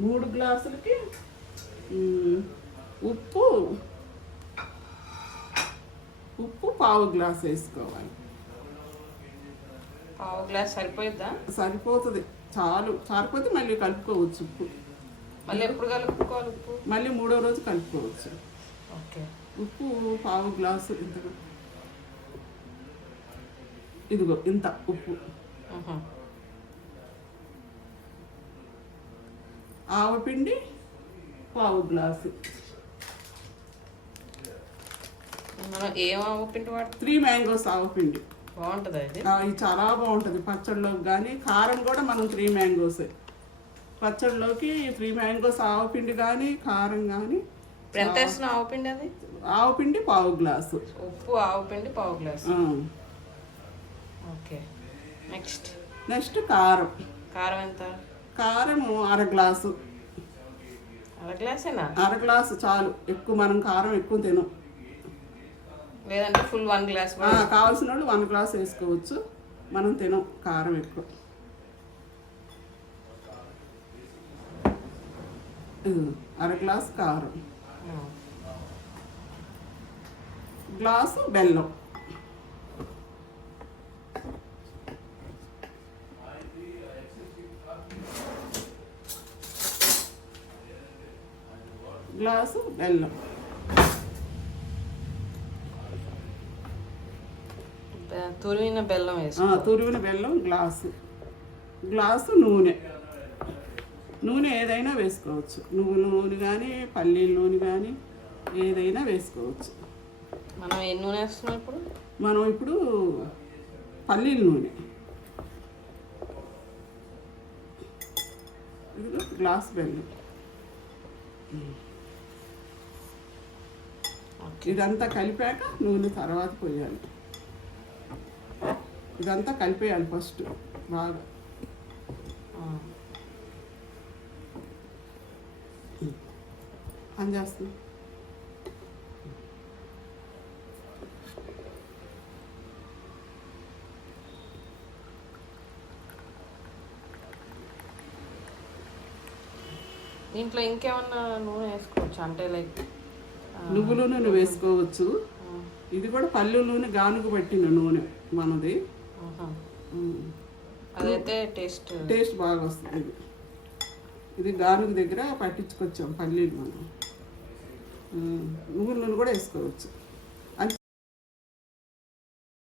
3 గ్లాసులకి ఉప్పు పావు గ్లాస్ వేసుకోవాలి. పావు గ్లాస్ సరిపోయిద్దా? సరిపోతుంది, చాలు. సరిపోతే మళ్ళీ కలుపుకోవచ్చు. ఉప్పు మళ్ళీ ఎప్పుడు కలుపుకోవాలి? ఉప్పు మళ్ళీ 3వ రోజు కలుపుకోవచ్చు. ఓకే. ఉప్పు పావు గ్లాసు, ఇంత ఇదిగో ఇంత ఉప్పు. ఆవపిండి పావు గ్లాసు. మనం ఏం ఆవపిండి వాడుతాం? 3 మ్యాంగోస్ ఆవపిండి. బాగుంటుంది ఇది. ఇది చాలా బాగుంటుంది పచ్చడిలోకి. కానీ కారం కూడా మనం 3 మ్యాంగోసే పచ్చడిలోకి. 3 మ్యాంగోస్ ఆవపిండి కానీ కారం కానీ. ఎంత వేసిన ఆవపిండి? అది ఆవపిండి పావు గ్లాసు, ఉప్పు ఆవపిండి పావు గ్లాసు. ఓకే. నెక్స్ట్ కారం. కారం ఎంత? కారం 1/2 గ్లాసు. 1/2 గ్లాసేనా? 1/2 గ్లాసు చాలు. ఎక్కువ మనం కారం ఎక్కువ తినం. లేదంటే ఫుల్ 1 గ్లాస్? కావాల్సిన వాళ్ళు 1 గ్లాస్ వేసుకోవచ్చు. మనం తినం కారం ఎక్కువ. 1/2 గ్లాస్ కారం. గ్లాసు బెల్లం. గ్లాసు బెల్లం. తురిమిన బెల్లం వేసి. తురిమిన బెల్లం గ్లాసు నూనె ఏదైనా వేసుకోవచ్చు. నువ్వుల నూనె కానీ పల్లీల నూనె కానీ ఏదైనా వేసుకోవచ్చు. మనం ఏ నూనె వేస్తున్నాం ఇప్పుడు? మనం ఇప్పుడు పల్లీల నూనె. ఇదిగో గ్లాస్ బెల్లం. ఇదంతా కలిపాక నూనె తర్వాత పోయాలి. ఇదంతా కలిపేయాలి ఫస్ట్ బాగా. అని చేస్తుంది. దీంట్లో ఇంకేమన్నా నూనె వేసుకోవచ్చు? అంటే లైక్ నువ్వుల నూనె వేసుకోవచ్చు. ఇది కూడా పల్లెల నూనె గానుగ పట్టిన నూనె మనది. అదైతే టేస్ట్ బాగా వస్తుంది. ఇది గానుగ దగ్గర పట్టించుకొచ్చాం పల్లీలు. మనం నువ్వుల నూనె కూడా వేసుకోవచ్చు.